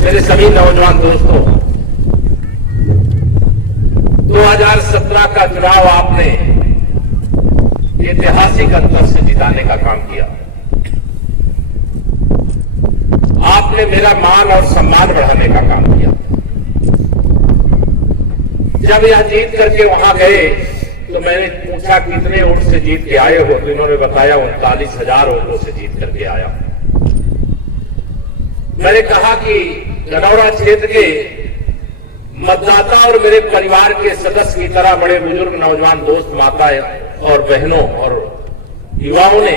मेरे सभी नौजवान दोस्तों, 2017 का चुनाव आपने ऐतिहासिक अंतर से जिताने का काम किया। आपने मेरा मान और सम्मान बढ़ाने का काम किया। जब यह जीत करके वहां गए तो मैंने पूछा कितने वोट से जीत के आए हो, तो इन्होंने बताया 39,000 वोटों से जीत करके आया। मैंने कहा कि गनौरा क्षेत्र के मतदाता और मेरे परिवार के सदस्य की तरह बड़े बुजुर्ग नौजवान दोस्त, माताएं और बहनों और युवाओं ने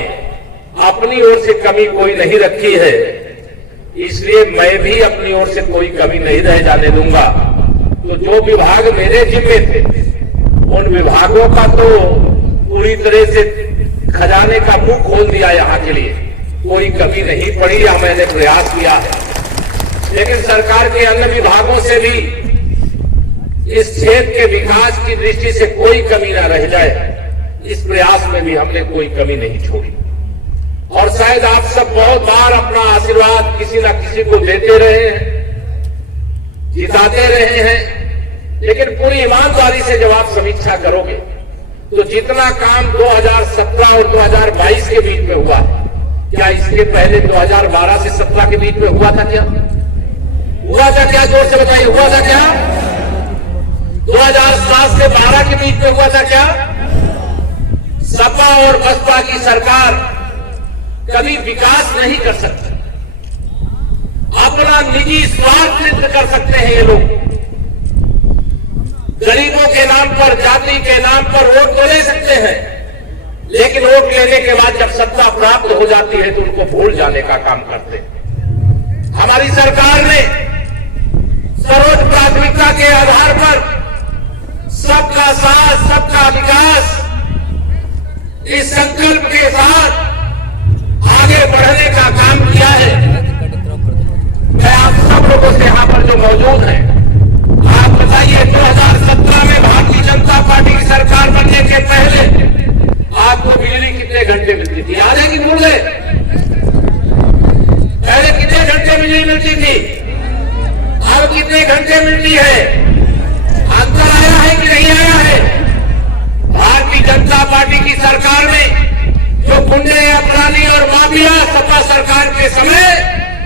अपनी ओर से कमी कोई नहीं रखी है, इसलिए मैं भी अपनी ओर से कोई कमी नहीं रह जाने दूंगा। तो जो विभाग मेरे जिम्मे थे उन विभागों का तो पूरी तरह से खजाने का मुंह खोल दिया। यहाँ के लिए कोई कमी नहीं पड़ी या मैंने प्रयास किया है, लेकिन सरकार के अन्य विभागों से भी इस क्षेत्र के विकास की दृष्टि से कोई कमी न रह जाए, इस प्रयास में भी हमने कोई कमी नहीं छोड़ी। और शायद आप सब बहुत बार अपना आशीर्वाद किसी न किसी को देते रहे हैं, जिताते रहे हैं, लेकिन पूरी ईमानदारी से जब आप समीक्षा करोगे तो जितना काम 2017 और 2022 के बीच में हुआ, क्या इसके पहले 2012 से 17 के बीच में हुआ था क्या? हुआ था क्या? जोर से बताइए, हुआ था क्या? 2007 से 12 के बीच में हुआ था क्या? सपा और बसपा की सरकार कभी विकास नहीं कर सकती, अपना निजी स्वार्थ सिद्ध कर सकते हैं ये लोग। गरीबों के नाम पर, जाति के नाम पर वोट तो ले सकते हैं, लेकिन वोट लेने के बाद जब सत्ता प्राप्त हो जाती है तो उनको भूल जाने का काम करते हैं। हमारी सरकार ने सर्वोच्च प्राथमिकता के आधार पर सबका साथ, सबका विकास, इस संकल्प के साथ आगे बढ़ने का काम किया है। मैं आप सब लोगों से यहां पर जो मौजूद हैं, आप बताइए 2017 में भारतीय जनता पार्टी की सरकार बनने के पहले आपको बिजली कितने घंटे मिलती थी? याद है कि भूल गए? पहले कितने घंटे बिजली मिलती थी, अब कितने घंटे मिलती है? अंतर आया है कि नहीं आया है? भारतीय जनता पार्टी की सरकार में जो गुंडे, अपराधी और माफिया सपा सरकार के समय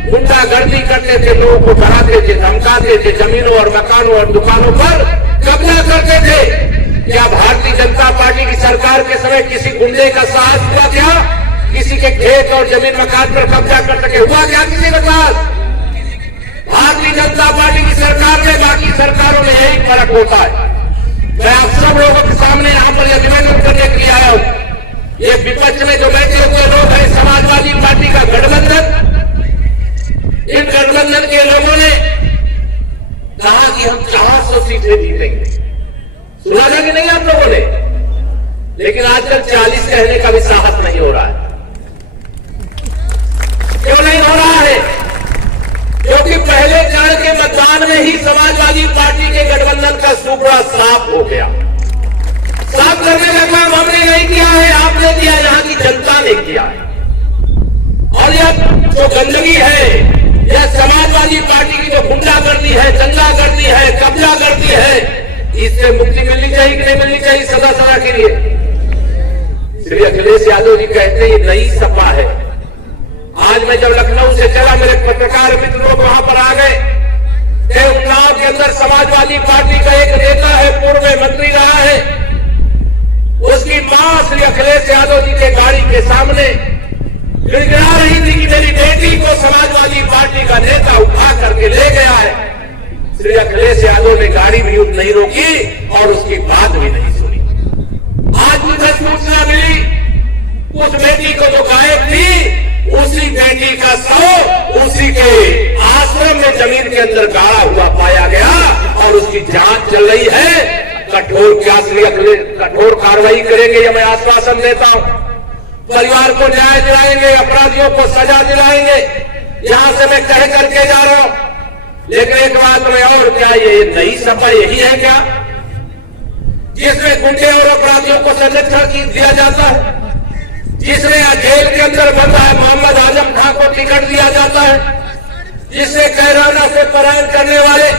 गुंडागर्दी करते थे, लोगों को डराते थे, धमकाते थे, जमीनों और मकानों और दुकानों पर कब्जा करते थे, क्या भारतीय जनता पार्टी की सरकार के समय किसी गुंडे का साहस हुआ क्या? किसी के खेत और जमीन मकान पर कब्जा कर सके? हुआ क्या किसी के साथ? भारतीय जनता पार्टी की सरकार में बाकी सरकारों में यही फर्क होता है। मैं आप सब लोगों के सामने यहाँ पर यह निवेदन करने के लिए आया हूँ, ये विपक्ष में जो बैठे हुए लोग हैं, समाजवादी पार्टी का गठबंधन, इन गठबंधन के लोगों ने कहा कि हम 400 सीटें जीतेंगे। सुना था कि नहीं आप लोगों ने? लेकिन आजकल 40 कहने का भी साहस नहीं हो रहा है। क्यों नहीं हो रहा है? क्योंकि पहले चरण के मतदान में ही समाजवादी पार्टी के गठबंधन का सूपड़ा साफ हो गया। साफ करने का काम हमने नहीं किया है, आपने किया, यहां की जनता ने किया है। और यह जो गंदगी है, यह समाजवादी पार्टी की जो गुंडागर्दी है, दंगागर्दी है, कब्जा गर्दी है, इससे मुक्ति मिलनी चाहिए कि नहीं मिलनी चाहिए सदा सदा के लिए? श्री अखिलेश यादव जी कहते हैं नई सपा है। आज मैं जब लखनऊ से चला, मेरे पत्रकार मित्र लोग वहां पर आ गए। उन्नाव के अंदर समाजवादी पार्टी का एक नेता है, पूर्व में मंत्री रहा है, उसकी मां श्री अखिलेश यादव जी के गाड़ी के सामने गिड़गिड़ा रही थी कि मेरी बेटी को समाजवादी पार्टी का नेता उठा करके ले गया है। श्री अखिलेश यादव ने गाड़ी भी नहीं रोकी और उसकी बात भी नहीं सुनी। आज मुझे सूचना मिली, उस बेटी को जो गायब थी, उसी बेटी का शव उसी के आश्रम में जमीन के अंदर गाड़ा हुआ पाया गया और उसकी जांच चल रही है। कठोर कार्रवाई करेंगे, यह मैं आश्वासन देता हूं। परिवार को न्याय दिलाएंगे, अपराधियों को सजा दिलाएंगे, यहां से मैं कह करके जा रहा हूं। लेकिन एक बात में और, क्या ये नई सपा यही है क्या, जिसमें गुंडे और अपराधियों को संरक्षण दिया जाता है, जिसमें जेल के अंदर बंद है मोहम्मद आजम खां को टिकट दिया जाता है, जिससे कैराना से पलायन करने वाले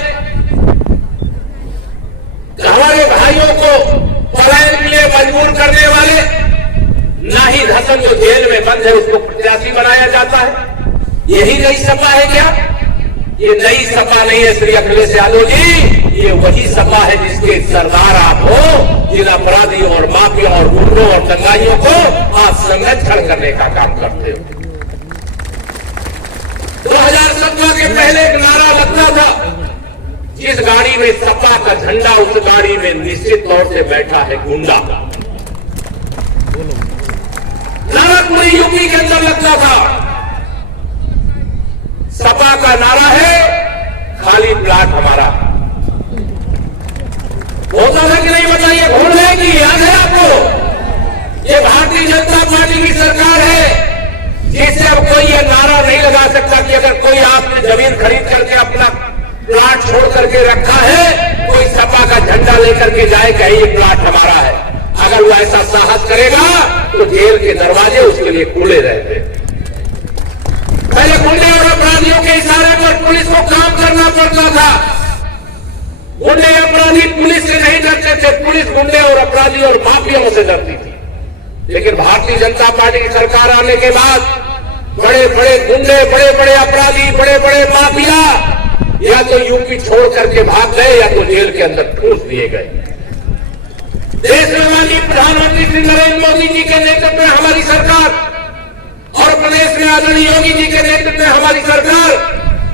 हमारे भाइयों को पलायन के लिए मजबूर करने वाले, ना ही धर्म जो जेल में बंद है उसको प्रत्याशी बनाया जाता है। यही नई सपा है क्या? ये नई सपा नहीं है श्री अखिलेश यादव जी, ये वही सपा है जिसके सरदार आप हो, जिन अपराधियों और माफिया और गुंडों और दंगाइयों को आप संरक्षण करने का काम करते हो। 2017 के पहले एक नारा लगता था, जिस गाड़ी में सपा का झंडा उस गाड़ी में निश्चित तौर से बैठा है गुंडा। नारा पूरी यूपी के अंदर लगता था। सपा का नारा है खाली प्लाट हमारा। होता था कि नहीं बताइए? भूल गए कि याद है आपको? ये भारतीय जनता पार्टी की सरकार है, जिससे अब कोई ये नारा नहीं लगा सकता कि अगर कोई आपने जमीन खरीद करके अपना प्लाट छोड़ करके रखा है, कोई सपा का झंडा लेकर के जाए कि ये प्लाट हमारा है। अगर वो ऐसा साहस करेगा तो जेल के दरवाजे उसके लिए खुले रहते। पहले गुंडे और अपराधियों के इशारे पर पुलिस को काम करना पड़ता था। गुंडे अपराधी पुलिस से नहीं डरते थे, पुलिस गुंडे और अपराधी और माफियाओं से डरती थी। लेकिन भारतीय जनता पार्टी की सरकार आने के बाद बड़े बड़े गुंडे, बड़े बड़े अपराधी, बड़े बड़े माफिया या तो यूपी छोड़ करके भाग गए या तो जेल के अंदर ठूस दिए गए। देश में माननीय प्रधानमंत्री श्री नरेंद्र मोदी जी के नेतृत्व में हमारी सरकार और प्रदेश में आदरणीय योगी जी के नेतृत्व में हमारी सरकार,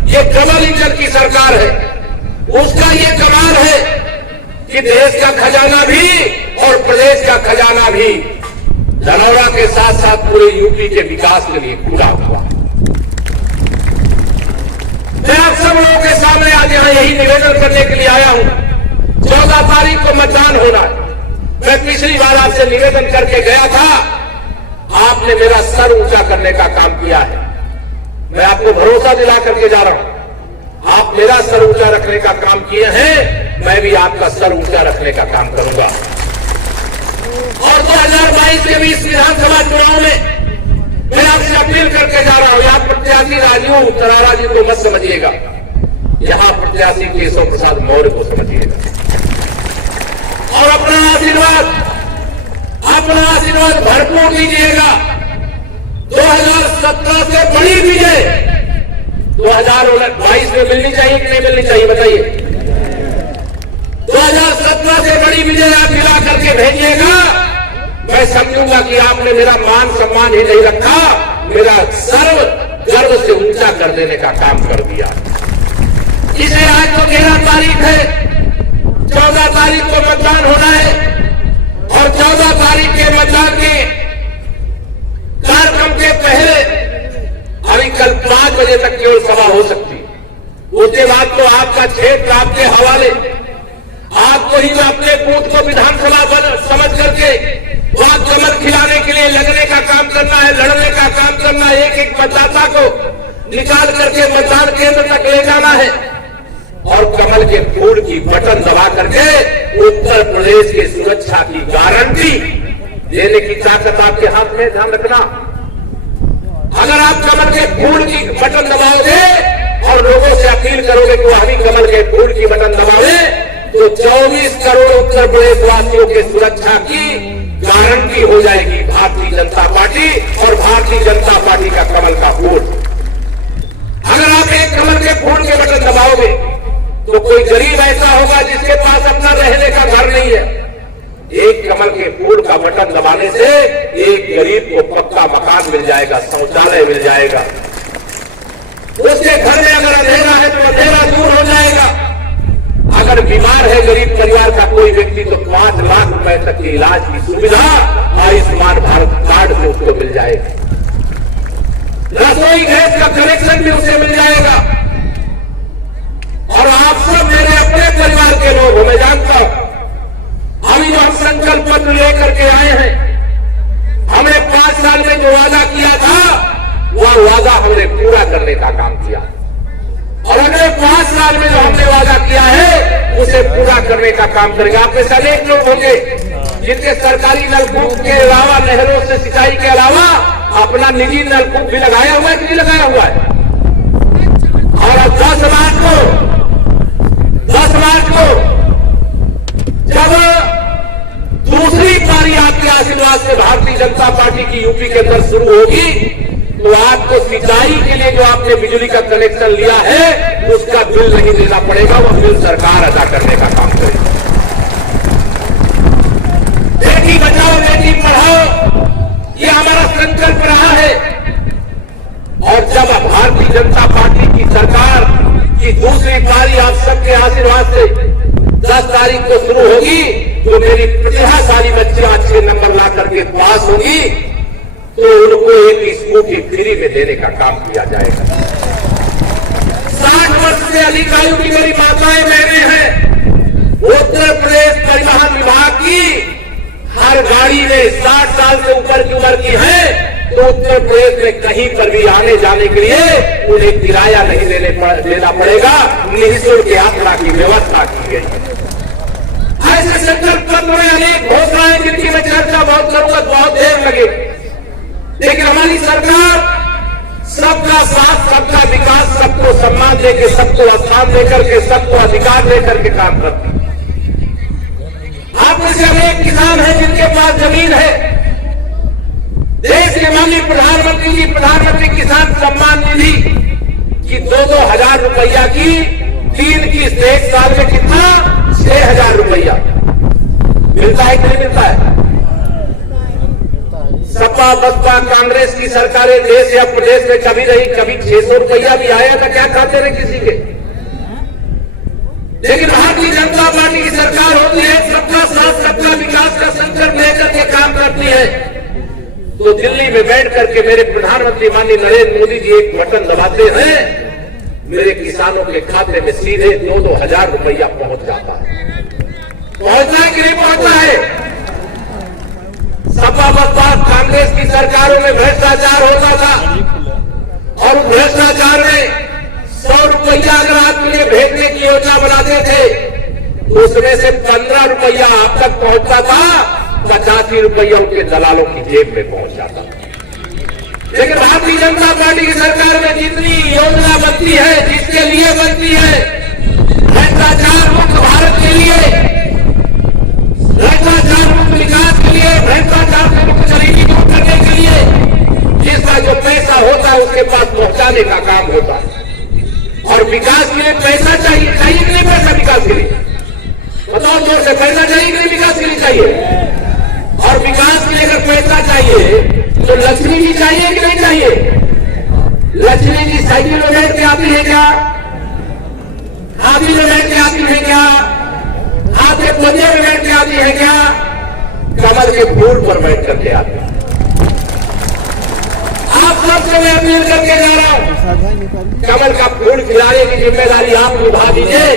ये डबल इंजन की सरकार है। उसका ये कमाल है कि देश का खजाना भी और प्रदेश का खजाना भी धनौरा के साथ साथ पूरे यूपी के विकास के लिए खुला हुआ। मैं आप सब लोगों के सामने आज यहां यही निवेदन करने के लिए आया हूं। 14 तारीख को मतदान होना है। मैं पिछली बार आपसे निवेदन करके गया था, आपने मेरा सर ऊंचा करने का काम किया है। मैं आपको भरोसा दिला करके जा रहा हूं, आप मेरा सर ऊंचा रखने का काम किए हैं, मैं भी आपका सर ऊंचा रखने का काम करूंगा। और 2022 के 20 विधानसभा चुनाव में मैं आपसे अपील करके जा रहा हूं, यहां प्रत्याशी राजू तरारा जी को मत समझिएगा, यहां प्रत्याशी केशव प्रसाद मौर्य को समझिएगा। और अपना आशीर्वाद भरपूर दीजिएगा। 2017 से बड़ी विजय 2022 में मिलनी चाहिए कि नहीं मिलनी चाहिए बताइए? 2017 से बड़ी विजय आप दिला करके भेजिएगा। मैं समझूंगा कि आपने मेरा मान सम्मान ही नहीं रखा, मेरा सर्व गर्व से ऊंचा कर देने का काम कर दिया। इसे आज तो 13 तारीख है, 14 तारीख को मतदान होना है और 14 तारीख के मतदान के कार्यक्रम के पहले अभी कल 5 बजे तक केवल सभा हो सकती है। उसके बाद तो आपका क्षेत्र आपके हवाले, आपको ही अपने बूथ को विधानसभा समझ करके वहां कमल खिलाने के लिए लगने का काम करना है, लड़ने का काम करना है, एक एक मतदाता को निकाल करके मतदान केंद्र तक ले जाना है और कमल के फूल की बटन दबा करके उत्तर प्रदेश की सुरक्षा की गारंटी देने की ताकत आपके हाथ में, ध्यान रखना। अगर आप कमल के फूल की बटन दबाओगे और लोगों से अपील करोगे कि हम ही कमल के फूल की बटन दबावे, तो 24 करोड़ उत्तर प्रदेश वासियों के सुरक्षा की गारंटी हो जाएगी भारतीय जनता पार्टी और भारतीय जनता पार्टी का कमल का फूल। अगर आप एक कमल के फूल के बटन दबाओगे तो कोई गरीब ऐसा होगा जिसके पास अपना रहने का घर नहीं है। एक कमल के फूल का बटन दबाने से एक गरीब को पक्का मकान मिल जाएगा, शौचालय मिल जाएगा। उसके घर में अगर अंधेरा है तो अंधेरा दूर हो जाएगा। अगर बीमार है गरीब परिवार का कोई व्यक्ति तो 5 लाख रुपए तक के इलाज की सुविधा आयुष्मान भारत कार्ड से उसको मिल जाएगी। रसोई गैस का कनेक्शन भी उसे मिल जाएगा। और आप सब मेरे अपने परिवार के लोग हो, मैं जानता हूं। अभी जो हम संकल्प पत्र लेकर के आए हैं, हमने 5 साल में जो वादा किया था वह वादा हमने पूरा करने का काम किया और अगले 5 साल में जो हमने वादा किया है उसे पूरा करने का काम करेंगे। आप में से अनेक लोग होंगे जिनके सरकारी नलकूप के अलावा, नहरों से सिंचाई के अलावा अपना निजी नलकूप भी लगाया हुआ है कि नहीं लगाया हुआ है? और 10 मार्च को जब दूसरी पारी आपके आशीर्वाद से भारतीय जनता पार्टी की यूपी के अंदर शुरू होगी, तो आपको सिंचाई के लिए जो आपने बिजली का कनेक्शन लिया है उसका बिल नहीं देना पड़ेगा, वो बिल सरकार अदा करने का काम करेगी। बेटी बचाओ बेटी पढ़ाओ, ये हमारा संकल्प रहा है। और जब भारतीय जनता पार्टी की सरकार की दूसरी पारी आप सबके आशीर्वाद से 10 तारीख को शुरू होगी, तो मेरी प्रतिभाशाली बच्चियां अच्छे नंबर ला करके पास होगी, तो उनको एक स्कूटी फ्री में देने का काम किया जाएगा। 60 वर्ष से अधिक आयु की मेरी माताएं बहनें हैं, उत्तर प्रदेश परिवहन विभाग की हर गाड़ी में 60 साल से ऊपर की उम्र की है, तो उत्तर प्रदेश में कहीं पर भी आने जाने के लिए उन्हें किराया नहीं देना पड़ेगा, निःशुल्क यात्रा की व्यवस्था की गई है। ऐसे संकल्प पत्र में अनेक घोषणाएं जिनकी मैं चर्चा बहुत करूंगा, बहुत देर लगे, लेकिन हमारी सरकार सबका साथ, सबका विकास, सबको सम्मान देकर, सबको स्थान देकर के, सबको अधिकार देकर के काम करती है। आप में से अनेक किसान हैं जिनके पास जमीन है। देश के माननीय प्रधानमंत्री जी प्रधानमंत्री किसान सम्मान निधि की 2-2 हजार रुपया की 3 किस्त, एक साल में कितना 6,000 रुपया मिलता है कि नहीं मिलता है? सपा बसपा कांग्रेस की सरकारें देश या प्रदेश में कभी रही, कभी 600 रुपया भी आया था, क्या खाते रहे किसी के। लेकिन भारतीय जनता पार्टी की सरकार होती है, सबका साथ सबका विकास का संकल्प लेकर के काम करती है, तो दिल्ली में बैठ करके मेरे प्रधानमंत्री माननीय नरेंद्र मोदी जी एक बटन दबाते हैं, मेरे किसानों के खाते में सीधे 2-2 हजार रुपया पहुंच जाता है। पहुंचता है कि नहीं पहुंचता है? सपा बसपा कांग्रेस की सरकारों में भ्रष्टाचार होता था, और उस भ्रष्टाचार में 100 रुपया अगर आपके लिए भेजने की योजना बनाते थे, तो उसमें से 15 रुपया आप तक पहुंचता था, 85 रुपया उनके दलालों की जेब में पहुंच जाता था। लेकिन भारतीय जनता पार्टी की सरकार में जितनी योजना बनती है, जिसके लिए बनती है, भ्रष्टाचार मुक्त भारत के लिए, भ्रष्टाचार मुक्त विकास के लिए, भ्रष्टाचार से मुक्त गरीबी दूर करने के लिए, जिसका जो पैसा होता है उसके पास पहुंचाने का काम होता है। और विकास के लिए पैसा चाहिए कि नहीं? पैसा विकास के लिए बताओ जोर से, पैसा चाहिए कि नहीं? विकास के लिए चाहिए। और विकास के लिए अगर पैसा चाहिए तो लक्ष्मी जी चाहिए कि नहीं चाहिए? लक्ष्मी जी साइकिल में बैठ के आती है क्या? हाथी में बैठ के आती है क्या? हाथ के पंजे में बैठ के आती है क्या? कमल के फूल पर बैठ करके आती है। आप सबसे मैं अपील करके जा रहा हूं, कमल का फूल खिलाने की जिम्मेदारी आप निभा दीजिए,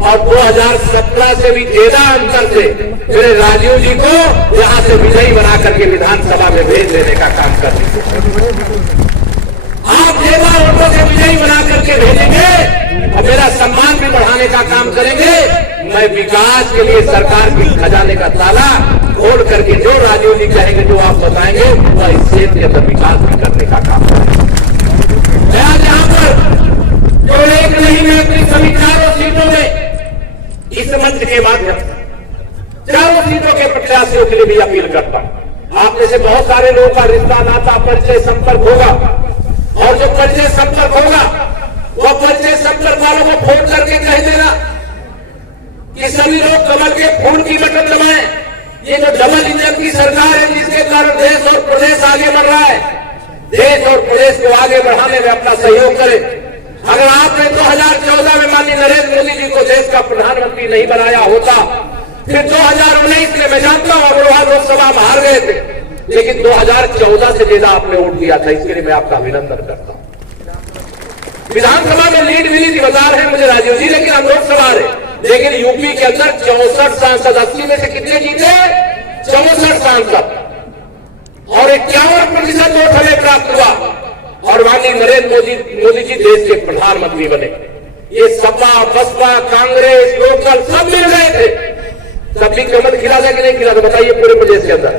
और 2017 से भी ज्यादा अंतर से मेरे राजीव जी को यहां से विजयी बना करके विधानसभा में भेज देने का काम कर दीजिए। आप ज्यादा वोटों से विजयी बना करके भेजेंगे और मेरा सम्मान भी बढ़ाने का काम करेंगे। मैं विकास के लिए सरकार की खजाने का ताला खोल करके जो राजीव जी कहेंगे, जो आप बताएंगे, वह इस क्षेत्र के अंदर विकास भी करने का काम करेंगे। मैं आज यहां पर जो एक नहीं, मैं अपनी सभी 4 सीटों में इस मंच के माध्यम से 4 सीटों के प्रत्याशियों के लिए भी अपील करता हूं। आप में से बहुत सारे लोगों का रिश्ता, नाता, परिचय, संपर्क होगा, और जो परिचय संपर्क होगा वह परिचय संपर्क वालों को फोन करके कह देना कि सभी लोग कमल के फूल की बटन दबाएं। ये जो डबल इंजन की सरकार है, जिसके कारण देश और प्रदेश आगे बढ़ रहा है, देश और प्रदेश को आगे बढ़ाने में अपना सहयोग करें। अगर आपने 2014 में माननीय नरेंद्र मोदी जी को देश का प्रधानमंत्री नहीं बनाया होता, फिर 2019 में मैं जानता हूं अमरोहा लोकसभा में हार गए थे, लेकिन 2014 से ज्यादा आपने वोट दिया था, इसके लिए मैं आपका अभिनंदन करता हूं। विधानसभा में लीड मिली थी, बता रहे हैं मुझे राजीव जी, लेकिन हम लोकसभा रहे, लेकिन यूपी के अंदर 64 सांसद, 80 में से कितने जीते? 64 सांसद, और 51% वोट हमें प्राप्त हुआ, और माननीय नरेंद्र मोदी जी देश के प्रधानमंत्री बने। ये सपा बसपा कांग्रेस लोकल सब मिल गए थे, तब भी कमल खिला था कि नहीं खिला था? बताइए पूरे प्रदेश के अंदर।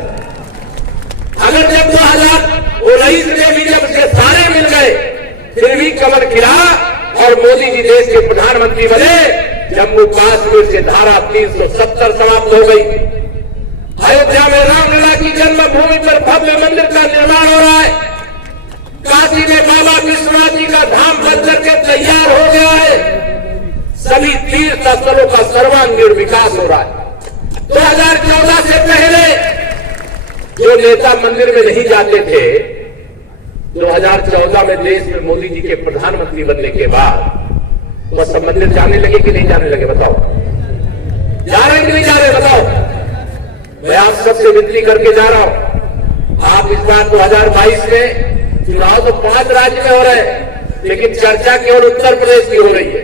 अगर जब 2019 में भी जब सारे मिल गए, फिर भी कमल खिला, और मोदी जी देश के प्रधानमंत्री बने, जम्मू कश्मीर से धारा 370 समाप्त हो गई। अयोध्या में रामलला की जन्मभूमि पर भव्य मंदिर का निर्माण हो रहा है। काशी में बाबा विश्वनाथ जी का धाम बन करके तैयार हो गया है। सभी तीर्थ स्थलों का सर्वांगीण विकास हो रहा है। 2014 से पहले जो नेता मंदिर में नहीं जाते थे, 2014 में देश में मोदी जी के प्रधानमंत्री बनने के बाद वो सब मंदिर जाने लगे कि नहीं जाने लगे? बताओ, जा रहे हैं कि नहीं जा रहे? बताओ। मैं आप सबसे विनती करके जा रहा हूं, आप इस बार 2022 में चुनाव तो 5 राज्य में हो रहे हैं, लेकिन चर्चा केवल उत्तर प्रदेश की हो रही है।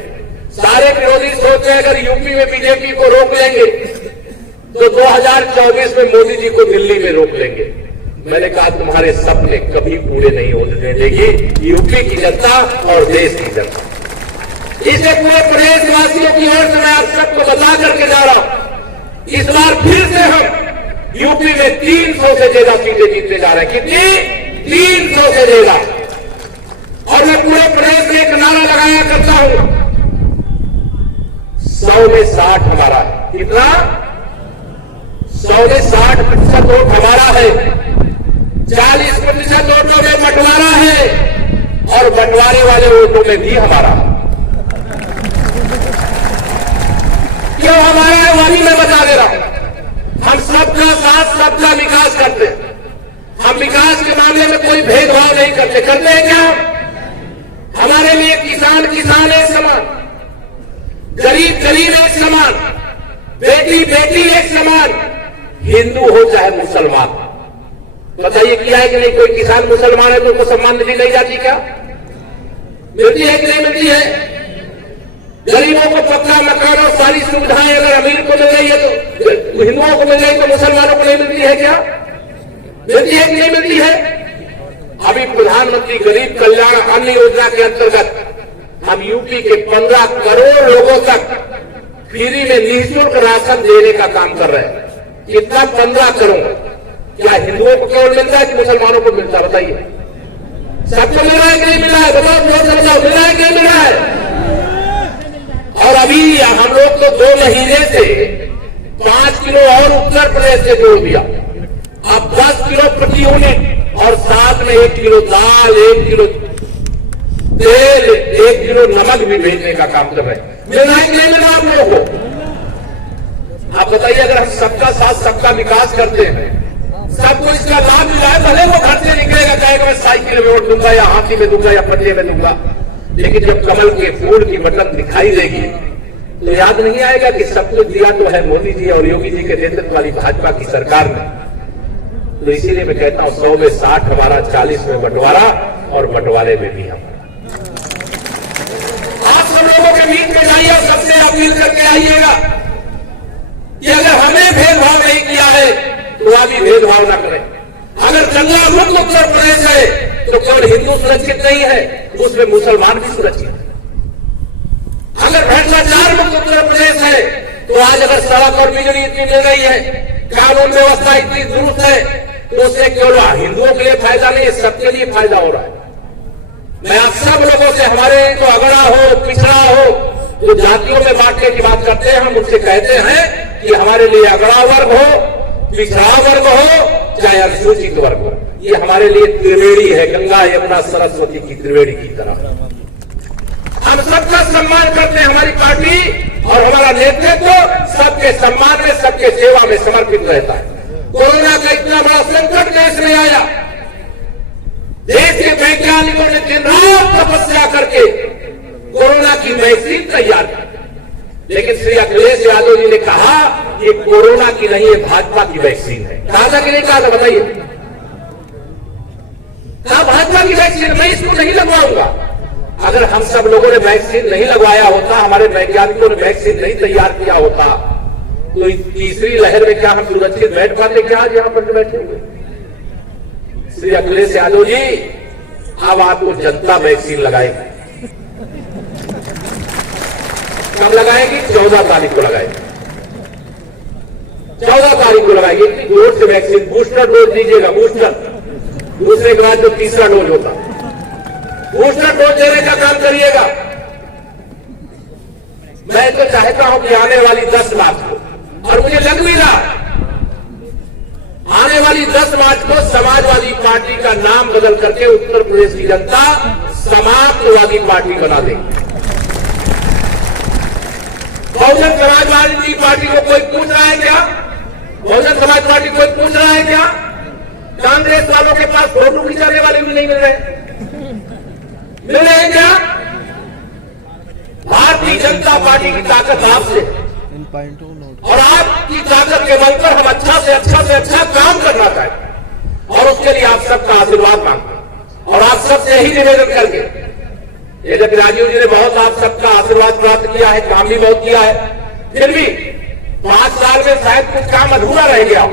सारे विरोधी सोच रहे हैं अगर यूपी में बीजेपी को रोक लेंगे तो 2024 में मोदी जी को दिल्ली में रोक लेंगे। मैंने कहा तुम्हारे सपने कभी पूरे नहीं होने देगी यूपी की जनता और देश की जनता। इसे पूरे प्रदेशवासियों की ओर से मैं आप सबको बता करके जा रहा हूं, इस बार फिर से हम यूपी में 300 से ज्यादा सीटें जीतने जा रहे हैं। कितनी? 300 से ज्यादा। और मैं पूरे प्रदेश में एक नारा लगाया करता हूं, 100 में 60 हमारा है। कितना? 100 में 60% वोट हमारा है, 40% वोटों में बंटवारा है और बंटवारे वाले वोटों में भी हमारा है। क्यों हमारा है वही मैं बता दे रहा हूं। हम सबका साथ सबका विकास करते हैं। हम विकास के मामले में कोई भेदभाव नहीं करते। करते हैं क्या? हमारे लिए किसान किसान एक समान, गरीब गरीब एक समान, बेटी बेटी एक समान, हिंदू हो चाहे मुसलमान। बताइए किया है कि नहीं? कोई किसान मुसलमान है तो उनको सम्मान निधि नहीं जाती क्या? मिलती है कि नहीं मिलती है? गरीबों को पक्का मकान और सारी सुविधाएं अगर अमीर को मिल रही है तो हिंदुओं को मिल रही तो मुसलमानों को नहीं मिलती है क्या? मिलती है कि नहीं मिलती है? अभी प्रधानमंत्री गरीब कल्याण अन्न योजना के अंतर्गत हम यूपी के 15 करोड़ लोगों तक फ्री में निःशुल्क राशन देने का काम कर रहे हैं। कितना? 15 करोड़। क्या हिंदुओं को केवल मिलता है कि मुसलमानों को मिलता है? बताइए, सबको मिल रहा है कि नहीं मिल रहा है? बताओ, मिल रहा है कि नहीं मिल रहा है? और अभी हम लोग तो 2 महीने से 5 किलो और उत्तर प्रदेश से जोड़ दिया। अब 10 किलो प्रति यूनिट और साथ में 1 किलो दाल, 1 किलो तेल, 1 किलो नमक भी भेजने का काम कर रहे हैं। मिल रहा है कि नहीं मिल रहा आप लोगों को? आप बताइए, अगर हम सबका साथ सबका विकास करते हैं, सबको इसका लाभ मिला है, भले वो घर से निकलेगा कहेगा मैं साइकिल में वोट दूंगा या हाथी में दूंगा या पल्ले में दूंगा, लेकिन जब कमल के फूल की बटन दिखाई देगी तो याद नहीं आएगा कि सब कुछ दिया तो है मोदी जी और योगी जी के नेतृत्व वाली भाजपा की सरकार ने। तो इसीलिए मैं कहता हूं 100 में 60 हमारा, 40 में बंटवारा और बंटवारे में भी हमारा। आप सब लोगों के बीच में जाइए और सबसे अपील करके आइएगा कि अगर हमें भेदभाव नहीं किया है तो आप भी भेदभाव न करें। अगर दंगा मुक्त उत्तर प्रदेश है तो केवल हिंदू सुरक्षित नहीं है, उसमें मुसलमान भी सुरक्षित है। अगर भ्रष्टाचार मुक्त उत्तर प्रदेश है तो आज अगर सड़क और बिजली इतनी मिल रही है, कानून व्यवस्था इतनी दुरुस्त है, तो उससे केवल हिंदुओं के लिए फायदा नहीं, सबके लिए फायदा हो रहा है। मैं आप सब लोगों से, हमारे तो अगड़ा हो पिछड़ा हो, जो जातियों में बांटने की बात करते हैं, हम उनसे कहते हैं कि हमारे लिए अगड़ा वर्ग हो, पिछड़ा वर्ग हो, चाहे अनुसूचित वर्ग हो, ये हमारे लिए त्रिवेणी है, गंगा यमुना सरस्वती की त्रिवेणी की तरह। हम सबका सम्मान करते हैं। हमारी पार्टी और हमारा नेतृत्व सबके सम्मान में, सबके सेवा में समर्पित रहता है। कोरोना का इतना बड़ा संकट देश में आया, देश के वैज्ञानिकों ने दिन रात तपस्या करके कोरोना की वैक्सीन तैयार की, लेकिन श्री अखिलेश यादव जी ने कहा ये कोरोना की नहीं, ये भाजपा की वैक्सीन है। कहा था कि नहीं कहा था? बताइए। कहा भाजपा की वैक्सीन, मैं इसको नहीं लगवाऊंगा। अगर हम सब लोगों ने वैक्सीन नहीं लगवाया होता, हमारे वैज्ञानिकों ने वैक्सीन नहीं तैयार किया होता, तो तीसरी लहर में क्या हम सुरक्षित बैठ पाते? क्या आज यहां पर बैठे हुए श्री अखिलेश यादव जी, अब आपको जनता वैक्सीन लगाएगी। कब लगाएगी? 14 तारीख को लगाएगी। 14 तारीख को लगाएगी। इतनी जोर से वैक्सीन, बूस्टर डोज दीजिएगा, बूस्टर, दूसरे के बाद जो तीसरा डोज होता, बूस्टर डोज देने का काम करिएगा। मैं तो चाहता हूं कि आने वाली 10 मार्च को, और मुझे लग भी रहा आने वाली 10 मार्च को समाजवादी पार्टी का नाम बदल करके उत्तर प्रदेश की जनता समाजवादी पार्टी बना देगी। बहुजन समाजवादी पार्टी को कोई पूछ रहा है क्या? बहुजन समाज पार्टी कोई पूछ रहा है क्या? कांग्रेस वालों के पास फोटो खिंचाने वाले भी नहीं मिल रहे हैं क्या? भारतीय जनता पार्टी की ताकत आपसे, और आपकी ताकत के बल पर हम अच्छा से अच्छा काम करना चाहते, और उसके लिए आप सबका आशीर्वाद मांगते हैं। और आप सबसे यही निवेदन करके, यद्यपि राजीव जी ने बहुत आप सबका आशीर्वाद प्राप्त किया है, काम भी बहुत किया है, फिर भी 5 साल में शायद कुछ काम अधूरा रह गया,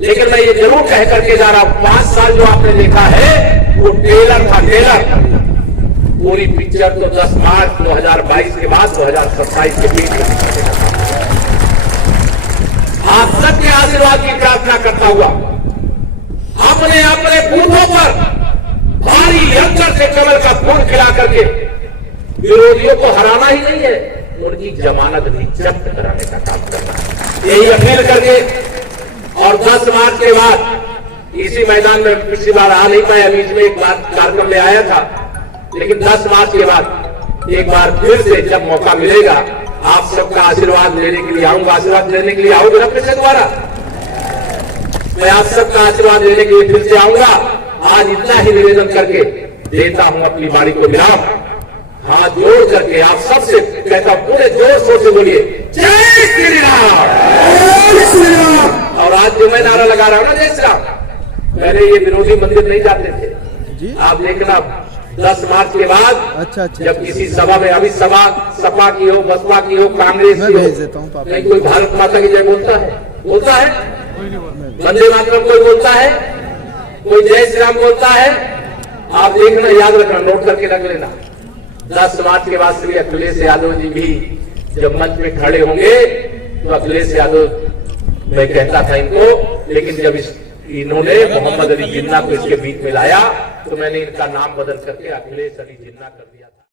लेकिन मैं ये जरूर कह करके जा रहा हूं, 5 साल जो आपने देखा है वो टेलर था, टेलर। पूरी पिक्चर तो 10 मार्च 2022 के बाद 2027 के बीच आप सबके आशीर्वाद की प्रार्थना करता हुआ अपने अपने बूथों पर भारी अंतर से कमल का फूल खिला करके विरोधियों को हराना ही नहीं है, उनकी जमानत भी जब्त कराने का काम करना है, यही अपील करके। और 10 मार्च के बाद इसी मैदान में पिछली बार आ नहीं पाया, बीच में एक बार कार्यक्रम में आया था, लेकिन 10 मार्च के बाद एक बार फिर से जब मौका मिलेगा आप सबका आशीर्वाद लेने के लिए आऊंगा, आशीर्वाद लेने के लिए आऊंगा फिर से दोबारा, मैं आप सबका आशीर्वाद लेने के लिए फिर से आऊंगा। आज इतना ही निवेदन करके देता हूं अपनी वाणी को विराम, हाथ जोड़ करके आप सबसे कहता हूं, पूरे जोर शोर से बोलिए जय श्री राम, जय श्री राम। और आज जो मैं नारा लगा रहा हूं ना जय श्री राम, पहले ये विरोधी मंदिर नहीं जाते थे, आप देखना 10 मार्च के बाद अच्छा, जब किसी सभा में, अभी सभा सपा की हो, बसपा की हो, कांग्रेस की हो, नहीं कोई भारत माता की जय बोलता है, वंदे मातरम कोई बोलता है, कोई जय श्री राम बोलता है, आप देखना, याद रखना, नोट करके रख लेना। 10 मार्च के बाद श्री अखिलेश यादव जी भी जब मंच में खड़े होंगे तो अखिलेश यादव मैं कहता था इनको, लेकिन जब इन्होंने मोहम्मद अली जिन्ना को इसके बीच में लाया तो मैंने इनका नाम बदल करके अखिलेश अली जिन्ना कर दिया था।